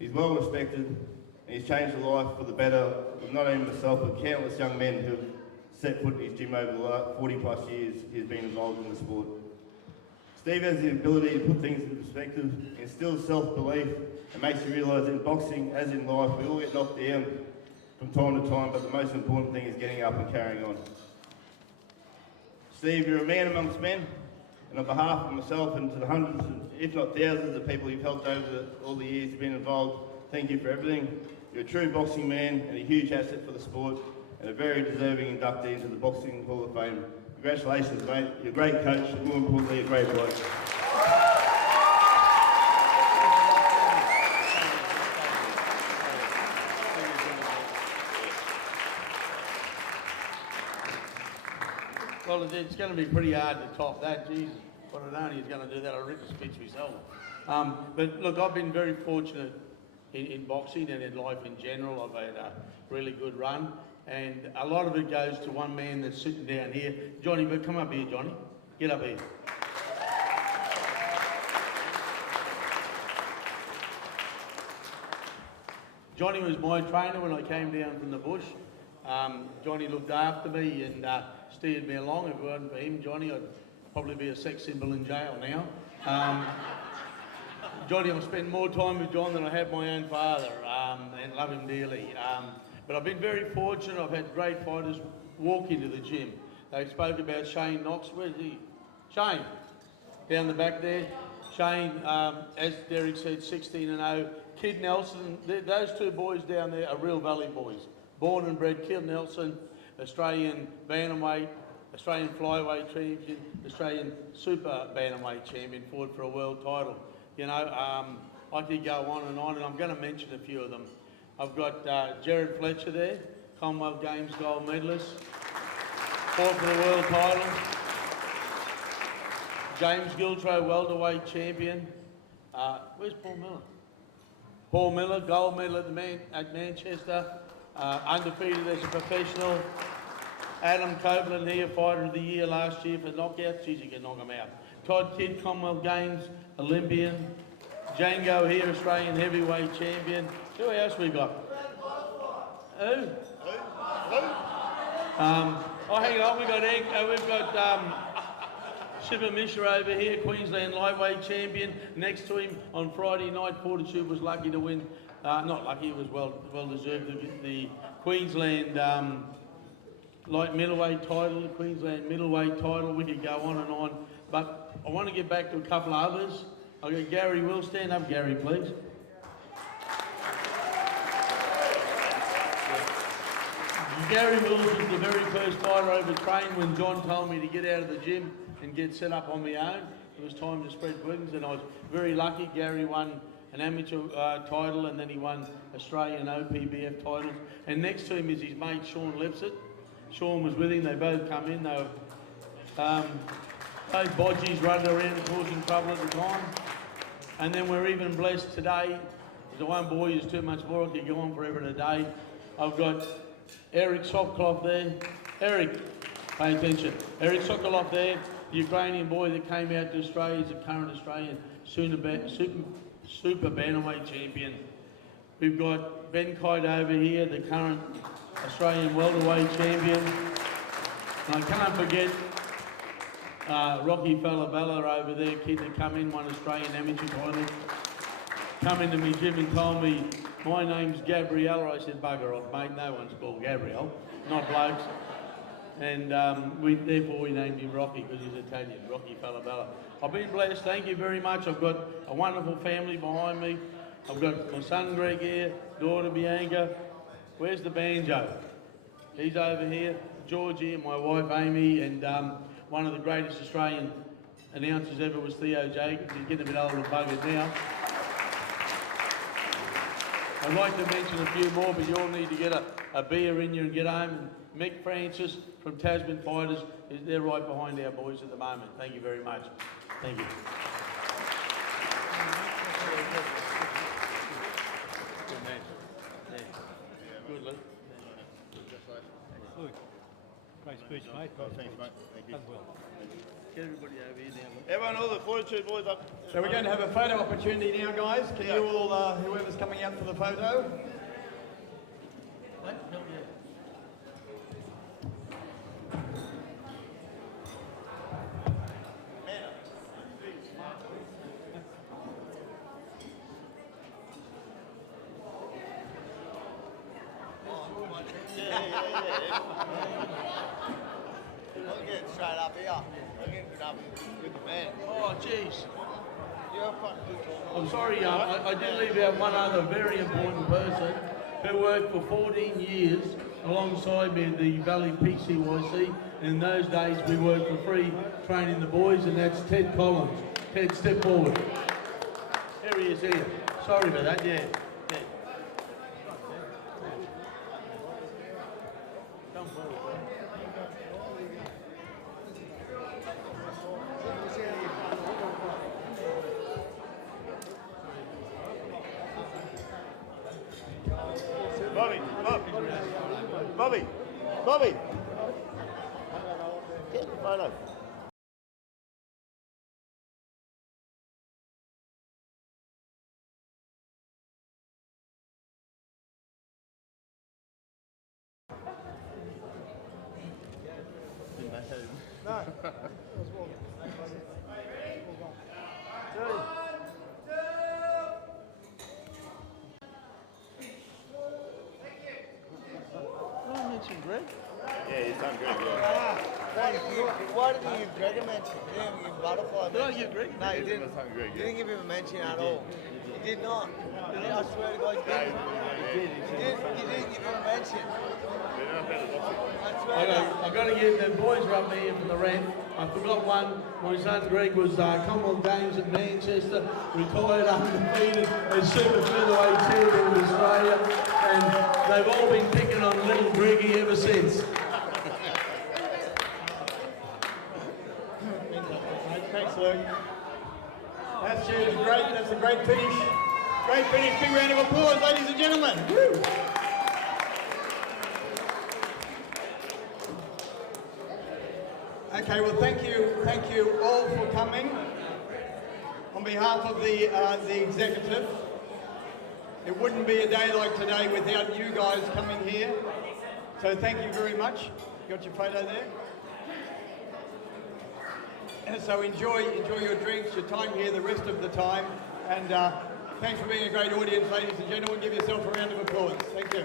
He's well respected, and he's changed the life for the better of not only myself, but countless young men who have set foot in his gym over the last 40 plus years he's been involved in the sport. Steve has the ability to put things into perspective, instills self-belief, and makes you realise that in boxing, as in life, we all get knocked down from time to time, but the most important thing is getting up and carrying on. Steve, you're a man amongst men, and on behalf of myself and to the hundreds, if not thousands of people you've helped over all the years you've been involved, thank you for everything. You're a true boxing man and a huge asset for the sport, and a very deserving inductee into the Boxing Hall of Fame. Congratulations, mate. You're a great coach, and more importantly, a great bloke. Well, it's going to be pretty hard to top that. Jesus, what I know he's going to do that. I'll rip the speech myself. But look, I've been very fortunate in boxing and in life in general. I've had a really good run. And a lot of it goes to one man that's sitting down here. Johnny, but come up here, Johnny. Get up here. Johnny was my trainer when I came down from the bush. Johnny looked after me and steered me along. If it wasn't for him, Johnny, I'd probably be a sex symbol in jail now. Johnny, I've spent more time with John than I have my own father, and love him dearly. But I've been very fortunate. I've had great fighters walk into the gym. They spoke about Shane Knox. Where's he? Shane, down the back there. Shane, as Derek said, 16-0. Kid Nelson, those two boys down there are real Valley boys. Born and bred. Kid Nelson, Australian bantamweight, Australian flyweight champion, Australian super bantamweight champion, fought for a world title. You know, I could go on, and I'm going to mention a few of them. I've got Jared Fletcher there, Commonwealth Games gold medalist, fought for the world title. James Giltro, welterweight champion. Where's Paul Miller? Paul Miller, gold medal at Manchester, undefeated as a professional. Adam Copeland here, fighter of the year last year for knockouts. Geez, you can knock him out. Todd Kidd, Commonwealth Games Olympian. Django here, Australian heavyweight champion. Who else we got? Who? Hang on, we've got Shiva Mishra over here, Queensland lightweight champion. Next to him on Friday night, Fortitude was lucky to win. Not lucky, it was well deserved. The Queensland light middleweight title, the Queensland middleweight title. We could go on and on, but I want to get back to a couple of others. I've got Gary Will. Stand up, Gary, please. Gary Wills was the very first fighter I ever trained when John told me to get out of the gym and get set up on my own. It was time to spread wings, and I was very lucky. Gary won an amateur title, and then he won Australian OPBF titles. And next to him is his mate Sean Lipsett. Sean was with him. They both come in. They were those bodgies running around causing trouble at the time. And then we're even blessed today. There's one boy who's too much more. I could go on forever today. I've got Eric Sokolov there. Eric, pay attention. Eric Sokolov there, the Ukrainian boy that came out to Australia as a current Australian super bantamweight champion. We've got Ben Kite over here, the current Australian welterweight champion. And I can't forget Rocky Falabella over there, kid that come in, won Australian amateur title. Come into me gym and told me, my name's Gabrielle. I said, bugger off, mate, no one's called Gabrielle, not blokes. And therefore we named him Rocky because he's Italian, Rocky Falabella. I've been blessed, thank you very much. I've got a wonderful family behind me. I've got my son Greg here, daughter Bianca. Where's the banjo? He's over here. Georgie and my wife Amy, and one of the greatest Australian announcers ever was Theo Jacobs. He's getting a bit old and buggered now. I'd like to mention a few more, but you all need to get a beer in you and get home. And Mick Francis from Tasman Fighters, they're right behind our boys at the moment. Thank you very much. Thank you. Good man. Yeah. Good, Luke. Good. Great speech, mate. Oh, thanks, mate. Thank you. Get everybody over here now. Everyone, all the Fortitude boys up. So we're going to have a photo opportunity now, guys. Can you all, whoever's coming out for the photo? What? No, yeah. I'm getting straight up here. I'm getting up with the man. Oh, jeez. You're a fucking good talker. I'm sorry, I did leave out one other very important person who worked for 14 years alongside me at the Valley PCYC. In those days, we worked for free training the boys, and that's Ted Collins. Ted, step forward. There he is here. Sorry about that, yeah. Come forward. Bobby! Get the photo. No. Greg? Yeah, he's done great, yeah. Why did you give Greg a mention? You didn't give Butterfly a mention. Did I give Greg? No, you didn't. You didn't give him a mention at all. You did not. I swear to God, you didn't. You didn't give him a mention. I've got to get the boys are up here from the ramp. I forgot one. My son Greg was Commonwealth Games at Manchester, retired undefeated as super featherweight champion of Australia, and they've all been picking on little Greggy ever since. Thanks, Luke. That's huge. Great. That's a great finish. Great finish. Big round of applause, ladies and gentlemen. Woo. Okay, well, thank you all for coming. On behalf of the executive, it wouldn't be a day like today without you guys coming here. So thank you very much. Got your photo there. And so enjoy your drinks, your time here, the rest of the time, and thanks for being a great audience, ladies and gentlemen. Give yourself a round of applause. Thank you.